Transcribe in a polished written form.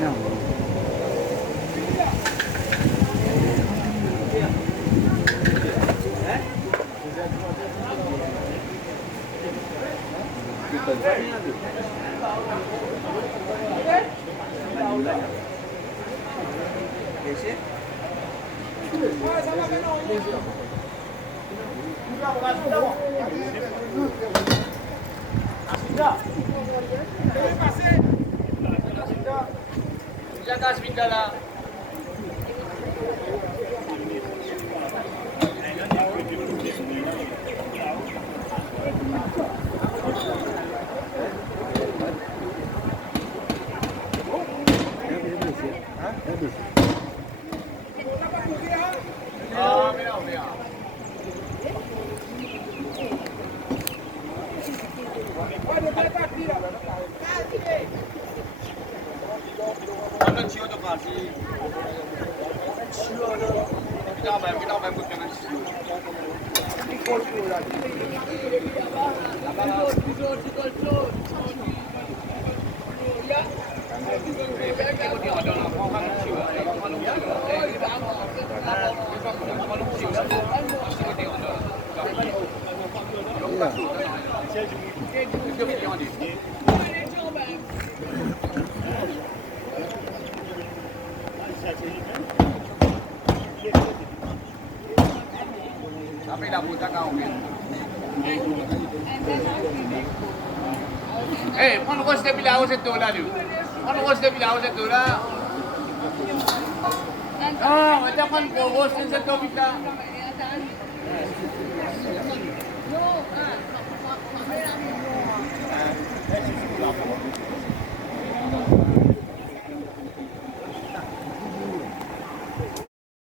nào. Jaga sebentar. Ano chiyo to kasi? Chiyo na. Kita ba mo kana chiyo? Sampai dah buta kau ni. Mana kau sedang bilang awak setu lah tu? Mana kau sedang bilang awak setu lah? Macam kan kau sedang setu bilang.